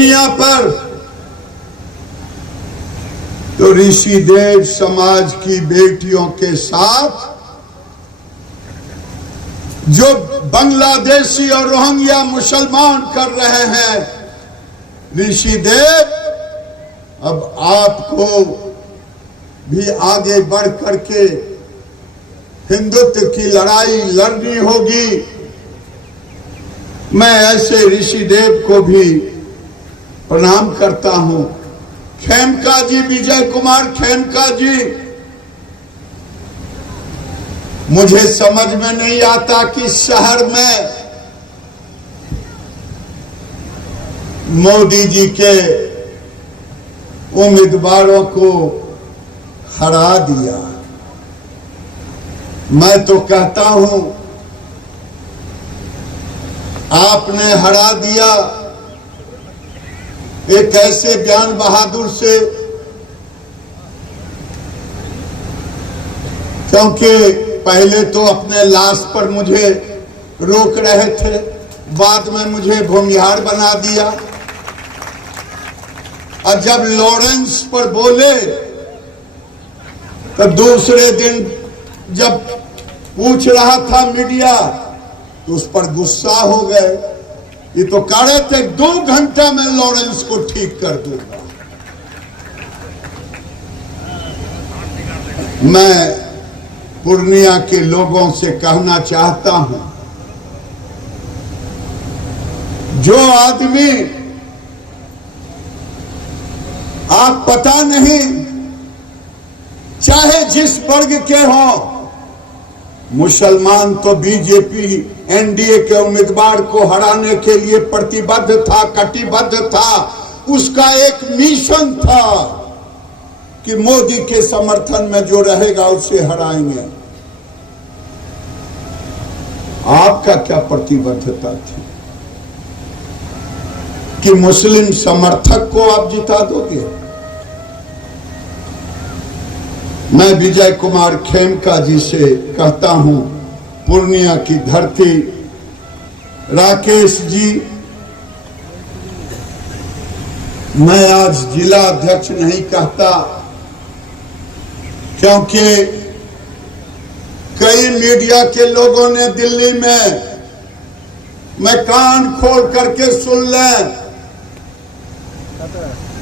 पूर्णिया पर तो ऋषिदेव समाज की बेटियों के साथ जो बांग्लादेशी और रोहिंग्या मुसलमान कर रहे हैं, ऋषिदेव अब आपको भी आगे बढ़ करके हिंदुत्व की लड़ाई लड़नी होगी। मैं ऐसे ऋषिदेव को भी प्रणाम करता हूं। खेमका जी, विजय कुमार खेमका जी, मुझे समझ में नहीं आता कि शहर में मोदी जी के उम्मीदवारों को हरा दिया। मैं तो कहता हूं आपने हरा दिया एक ऐसे ज्ञान बहादुर से, क्योंकि पहले तो अपने लाश पर मुझे रोक रहे थे, बाद में मुझे भूमिहार बना दिया, और जब लॉरेंस पर बोले तो दूसरे दिन जब पूछ रहा था मीडिया तो उस पर गुस्सा हो गए। ये तो कह रहे थे 2 घंटा में लॉरेंस को ठीक कर दूंगा। मैं पूर्णिया के लोगों से कहना चाहता हूं, जो आदमी आप पता नहीं चाहे जिस वर्ग के हों, मुसलमान तो बीजेपी एनडीए के उम्मीदवार को हराने के लिए प्रतिबद्ध था, कटिबद्ध था। उसका एक मिशन था कि मोदी के समर्थन में जो रहेगा उसे हराएंगे। आपका क्या प्रतिबद्धता थी कि मुस्लिम समर्थक को आप जिता दोगे? मैं विजय कुमार खेमका जी से कहता हूं, पूर्णिया की धरती, राकेश जी, मैं आज जिला अध्यक्ष नहीं कहता, क्योंकि कई मीडिया के लोगों ने दिल्ली में, मैं कान खोल करके सुन लें,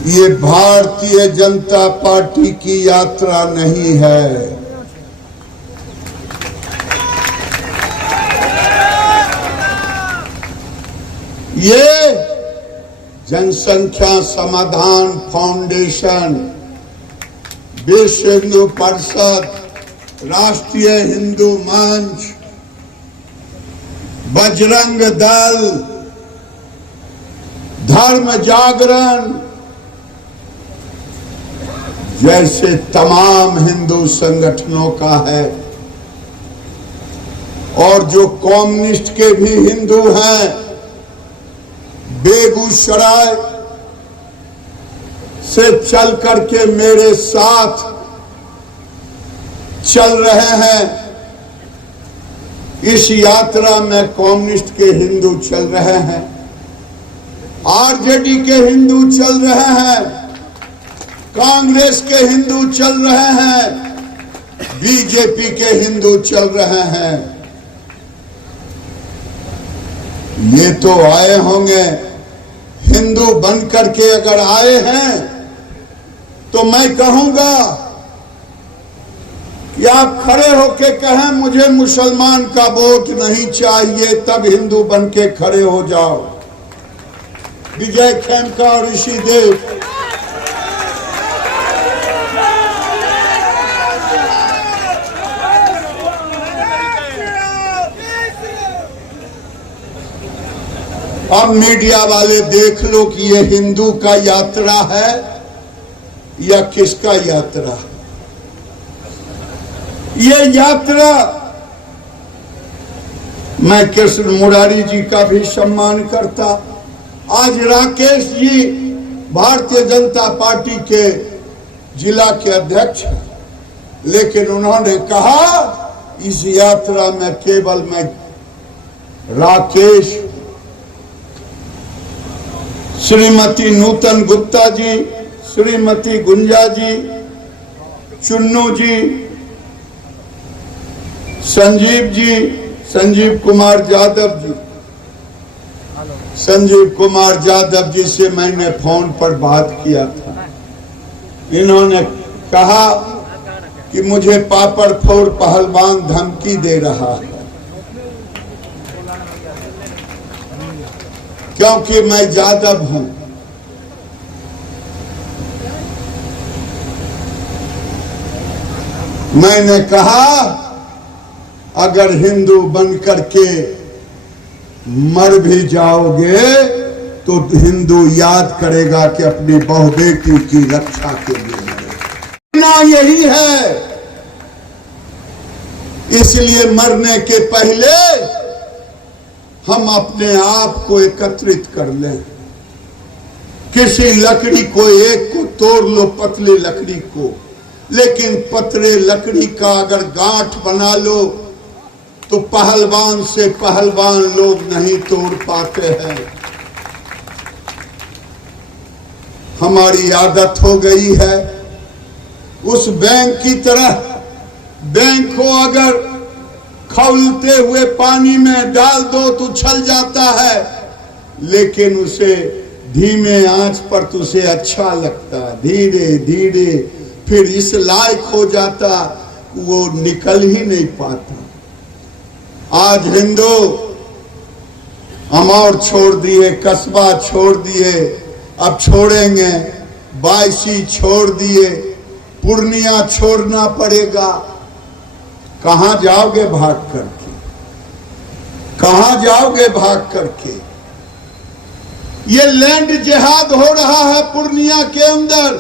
ये भारतीय जनता पार्टी की यात्रा नहीं है। ये जनसंख्या समाधान फाउंडेशन, विश्व हिंदू परिषद, राष्ट्रीय हिंदू मंच, बजरंग दल, धर्म जागरण जैसे तमाम हिंदू संगठनों का है, और जो कम्युनिस्ट के भी हिंदू हैं, बेगूसराय से चल करके मेरे साथ चल रहे हैं। इस यात्रा में कम्युनिस्ट के हिंदू चल रहे हैं, आरजेडी के हिंदू चल रहे हैं, कांग्रेस के हिंदू चल रहे हैं, बीजेपी के हिंदू चल रहे हैं। ये तो आए होंगे हिंदू बनकर के, अगर आए हैं तो मैं कहूंगा कि आप खड़े होके कहें मुझे मुसलमान का वोट नहीं चाहिए, तब हिंदू बन के खड़े हो जाओ। विजय खेमका और ऋषिदेव, अब मीडिया वाले देख लो कि ये हिंदू का यात्रा है या किसका यात्रा। ये यात्रा, मैं कृष्ण मुरारी जी का भी सम्मान करता। आज राकेश जी भारतीय जनता पार्टी के जिला के अध्यक्ष, लेकिन उन्होंने कहा इस यात्रा में केवल मैं राकेश श्रीमती नूतन गुप्ता जी, श्रीमती गुंजा जी, चुन्नू जी, संजीव जी, संजीव कुमार यादव जी। संजीव कुमार यादव जी से मैंने फोन पर बात किया था। इन्होंने कहा कि मुझे पापड़ फोड़ पहलवान धमकी दे रहा है, क्योंकि मैं यादव हूं। मैंने कहा अगर हिंदू बनकर के मर भी जाओगे तो हिंदू याद करेगा कि अपनी बहु बेटी की रक्षा के लिए मरे। ना यही है, इसलिए मरने के पहले हम अपने आप को एकत्रित कर लें। किसी लकड़ी को एक को तोड़ लो, पतली लकड़ी को, लेकिन पतले लकड़ी का अगर गांठ बना लो तो पहलवान से पहलवान लोग नहीं तोड़ पाते हैं। हमारी आदत हो गई है उस बैंक की तरह। बैंक को अगर खौलते हुए पानी में डाल दो तो उछल जाता है, लेकिन उसे धीमे आंच पर तो उसे अच्छा लगता, धीरे धीरे फिर इस लायक हो जाता वो निकल ही नहीं पाता। आज हिंदू अमौर छोड़ दिए, कस्बा छोड़ दिए, अब छोड़ेंगे, बायसी छोड़ दिए, पूर्णिया छोड़ना पड़ेगा। कहां जाओगे भाग करके? कहां जाओगे भाग करके? ये लैंड जिहाद हो रहा है पूर्णिया के अंदर।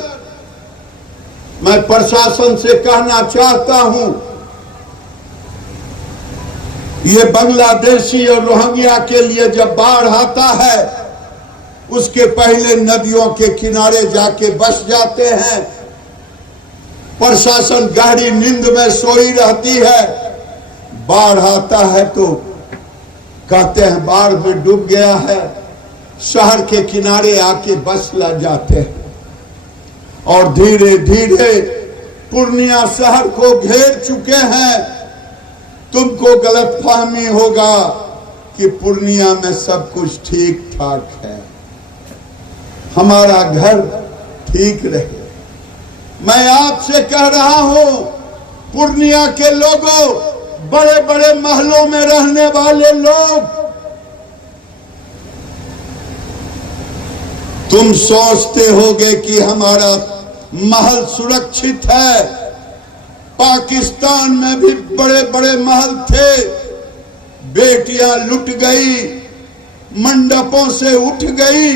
मैं प्रशासन से कहना चाहता हूं, ये बांग्लादेशी और रोहिंग्या के लिए जब बाढ़ आता है उसके पहले नदियों के किनारे जाके बस जाते हैं। प्रशासन गहरी नींद में सोई रहती है। बाढ़ आता है तो कहते हैं बाढ़ में डूब गया है, शहर के किनारे आके बस ला जाते हैं और धीरे धीरे पूर्णिया शहर को घेर चुके हैं। तुमको गलतफहमी होगा कि पूर्णिया में सब कुछ ठीक ठाक है, हमारा घर ठीक रहे। मैं आपसे कह रहा हूं, पूर्णिया के लोगों, बड़े बड़े महलों में रहने वाले लोग, तुम सोचते होगे कि हमारा महल सुरक्षित है। पाकिस्तान में भी बड़े बड़े महल थे, बेटियां लुट गई, मंडपों से उठ गई।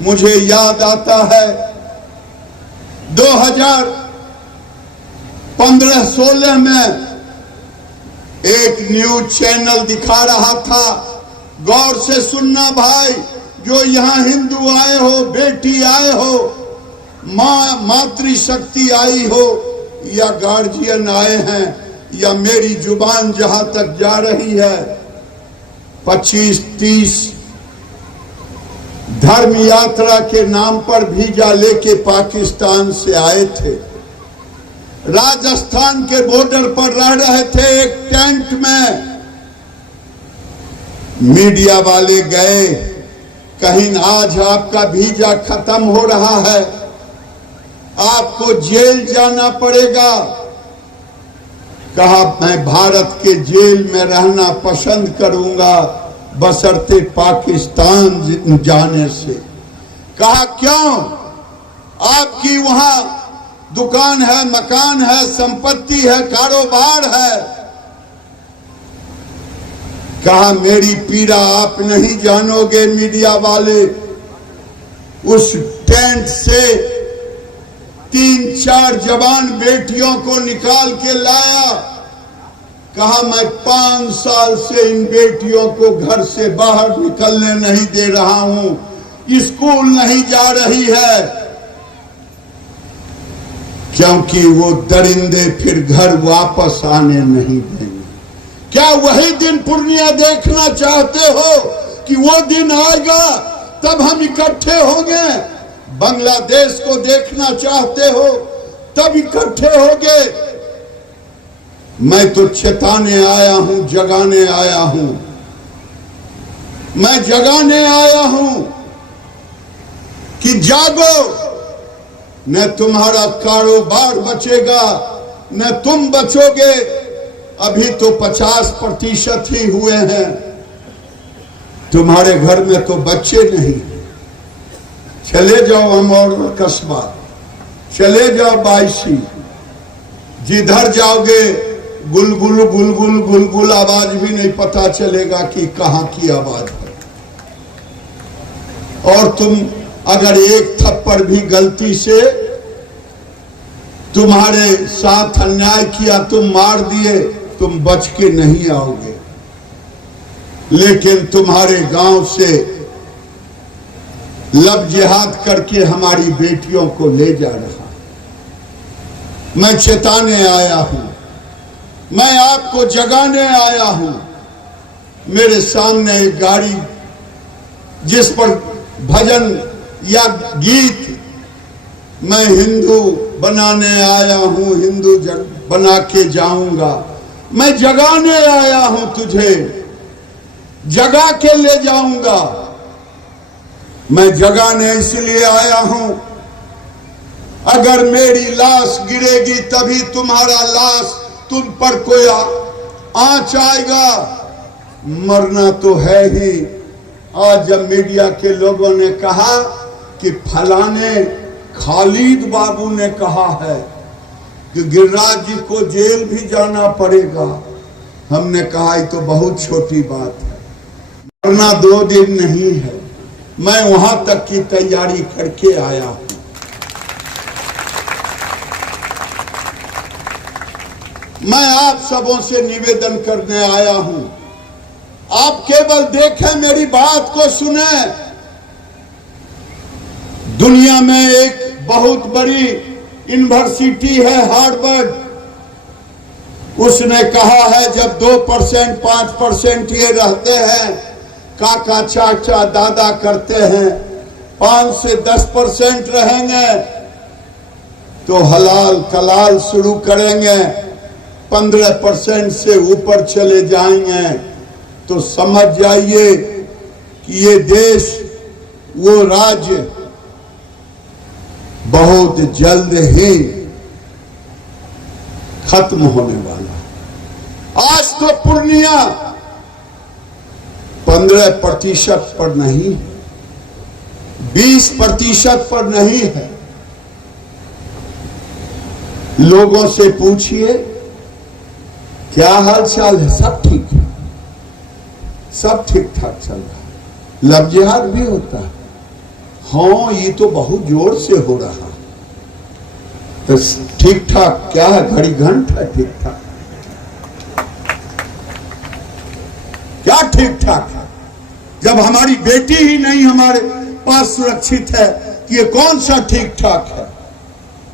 मुझे याद आता है 2015-16 में एक न्यूज चैनल दिखा रहा था, गौर से सुनना भाई, जो यहाँ हिंदू आए हो, बेटी आए हो, मातृशक्ति आई हो या गार्जियन आए हैं या मेरी जुबान जहां तक जा रही है, 25-30 धर्म यात्रा के नाम पर वीजा लेके पाकिस्तान से आए थे। राजस्थान के बॉर्डर पर रह रहे थे एक टेंट में। मीडिया वाले गए, कहीं आज आपका वीजा खत्म हो रहा है, आपको जेल जाना पड़ेगा। कहा मैं भारत के जेल में रहना पसंद करूंगा बशर्ते पाकिस्तान जाने से। कहा क्यों? आपकी वहां दुकान है, मकान है, संपत्ति है, कारोबार है। कहा मेरी पीड़ा आप नहीं जानोगे मीडिया वाले। उस टेंट से 3-4 जवान बेटियों को निकाल के लाया। कहा मैं 5 साल से इन बेटियों को घर से बाहर निकलने नहीं दे रहा हूं, स्कूल नहीं जा रही है, क्योंकि वो दरिंदे फिर घर वापस आने नहीं देंगे। क्या वही दिन पूर्णिया देखना चाहते हो कि वो दिन आएगा तब हम इकट्ठे होंगे। बांग्लादेश को देखना चाहते हो तब इकट्ठे होंगे। मैं तो चेताने आया हूं, जगाने आया हूं। मैं जगाने आया हूं कि जागो, न तुम्हारा कारोबार बचेगा न तुम बचोगे। अभी तो 50% ही हुए हैं। तुम्हारे घर में तो बच्चे नहीं। चले जाओ अमौर कस्बा, चले जाओ बायसी, जिधर जाओगे गुलगुल गुलगुल गुलगुल आवाज भी नहीं पता चलेगा कि कहां की आवाज है। और तुम अगर एक थप्पड़ भी गलती से तुम्हारे साथ अन्याय किया, तुम मार दिए, तुम बच के नहीं आओगे। लेकिन तुम्हारे गांव से लब जिहाद करके हमारी बेटियों को ले जा रहा। मैं चेताने आया हूं, मैं आपको जगाने आया हूं। मेरे सामने एक गाड़ी जिस पर भजन या गीत, मैं हिंदू बनाने आया हूं, हिंदू बना के जाऊंगा। मैं जगाने आया हूं, तुझे जगा के ले जाऊंगा। मैं जगाने इसलिए आया हूं, अगर मेरी लाश गिरेगी तभी तुम्हारा लाश तुम पर कोई आंच आएगा। मरना तो है ही। आज जब मीडिया के लोगों ने कहा कि फलाने खालिद बाबू ने कहा है कि गिरिराज जी को जेल भी जाना पड़ेगा, हमने कहा ये तो बहुत छोटी बात है। मरना 2 दिन नहीं है। मैं वहां तक की तैयारी करके आया हूं। मैं आप सबों से निवेदन करने आया हूं, आप केवल देखें, मेरी बात को सुने। दुनिया में एक बहुत बड़ी यूनिवर्सिटी है हार्वर्ड। उसने कहा है जब 2% 5% ये रहते हैं, काका चाचा दादा करते हैं, 5 से 10% रहेंगे तो हलाल कलाल शुरू करेंगे, 15% से ऊपर चले जाएंगे तो समझ जाइए कि ये देश, वो राज्य बहुत जल्द ही खत्म होने वाला। आज तो पूर्णिया 15% पर नहीं, 20% पर नहीं है। लोगों से पूछिए क्या हाल चाल है, सब ठीक है, सब ठीक ठाक चल रहा है। लव जिहाद भी होता है, हाँ ये तो बहुत जोर से हो रहा। तो ठीक ठाक क्या है, घड़ी घंटा ठीक ठाक क्या ठीक ठाक है? जब हमारी बेटी ही नहीं हमारे पास सुरक्षित है कि ये कौन सा ठीक ठाक है?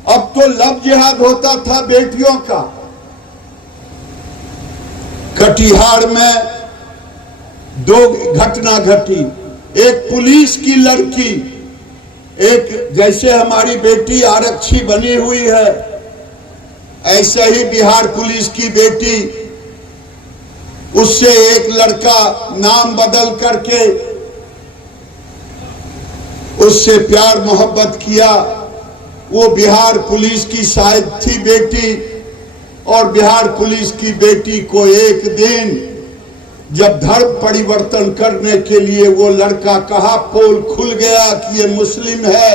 अब तो लव जिहाद होता था बेटियों का। कटिहार में 2 घटना घटी। एक पुलिस की लड़की, एक जैसे हमारी बेटी आरक्षी बनी हुई है, ऐसे ही बिहार पुलिस की बेटी, उससे एक लड़का नाम बदल करके उससे प्यार मोहब्बत किया। वो बिहार पुलिस की शायद थी बेटी, और बिहार पुलिस की बेटी को एक दिन जब धर्म परिवर्तन करने के लिए वो लड़का कहा, पोल खुल गया कि ये मुस्लिम है,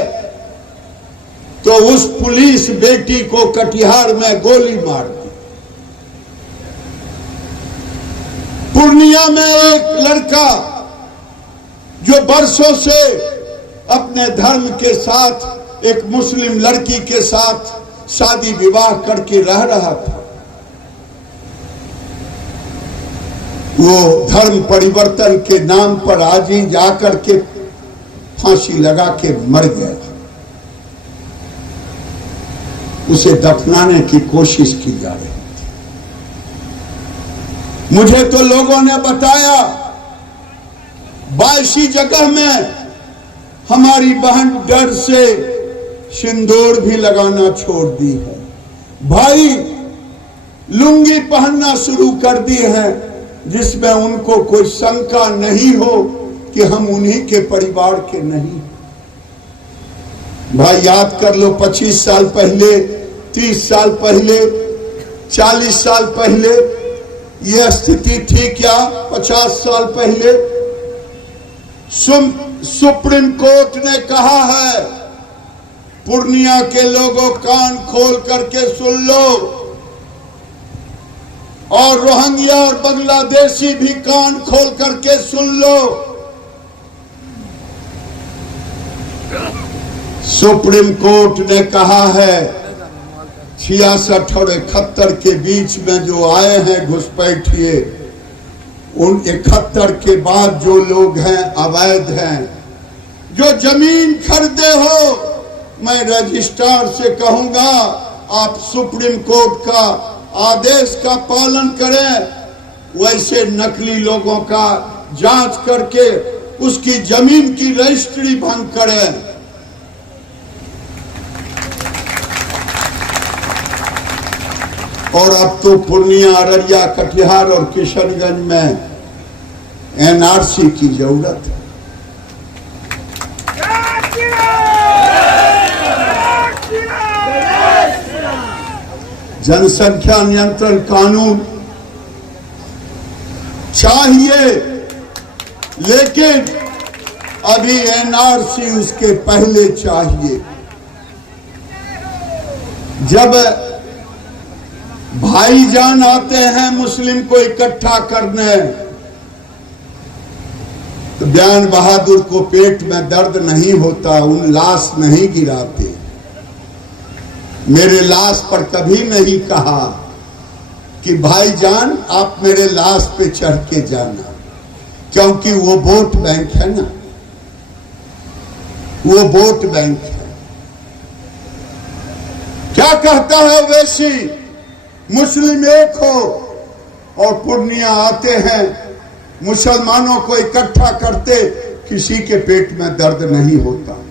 तो उस पुलिस बेटी को कटिहार में गोली मार दी। पूर्णिया में एक लड़का जो बरसों से अपने धर्म के साथ एक मुस्लिम लड़की के साथ शादी विवाह करके रह रहा था, वो धर्म परिवर्तन के नाम पर आज ही जाकर के फांसी लगा के मर गया। उसे दफनाने की कोशिश की जा रही थी। मुझे तो लोगों ने बताया 82 जगह में हमारी बहन डर से सिंदूर भी लगाना छोड़ दी है। भाई लुंगी पहनना शुरू कर दी है, जिसमें उनको कोई शंका नहीं हो कि हम उन्हीं के परिवार के नहीं। भाई याद कर लो, 25 साल पहले, 30 साल पहले, 40 साल पहले यह स्थिति थी क्या? 50 साल पहले सुप्रीम कोर्ट ने कहा है, पूर्णिया के लोगों कान खोल करके सुन लो, और रोहिंग्या और बांग्लादेशी भी कान खोल करके सुन लो। सुप्रीम कोर्ट ने कहा है 66 और 71 के बीच में जो आए हैं घुसपैठिए, उन 71 के बाद जो लोग हैं अवैध हैं, जो जमीन खरीदे हो, मैं रजिस्ट्रार से कहूंगा आप सुप्रीम कोर्ट का आदेश का पालन करें। वैसे नकली लोगों का जांच करके उसकी जमीन की रजिस्ट्री भंग करें। और अब तो पूर्णिया, अररिया, कटिहार और किशनगंज में एनआरसी की जरूरत है। जनसंख्या नियंत्रण कानून चाहिए, लेकिन अभी एनआरसी उसके पहले चाहिए। जब भाईजान आते हैं मुस्लिम को इकट्ठा करने, तो बयान बहादुर को पेट में दर्द नहीं होता, उन लाश नहीं गिराते। मेरे लाश पर कभी नहीं कहा कि भाईजान आप मेरे लाश पे चढ़ के जाना, क्योंकि वो वोट बैंक है ना, वो वोट बैंक है। क्या कहता है वैसी, मुस्लिम एक हो, और पूर्णिया आते हैं मुसलमानों को इकट्ठा करते, किसी के पेट में दर्द नहीं होता।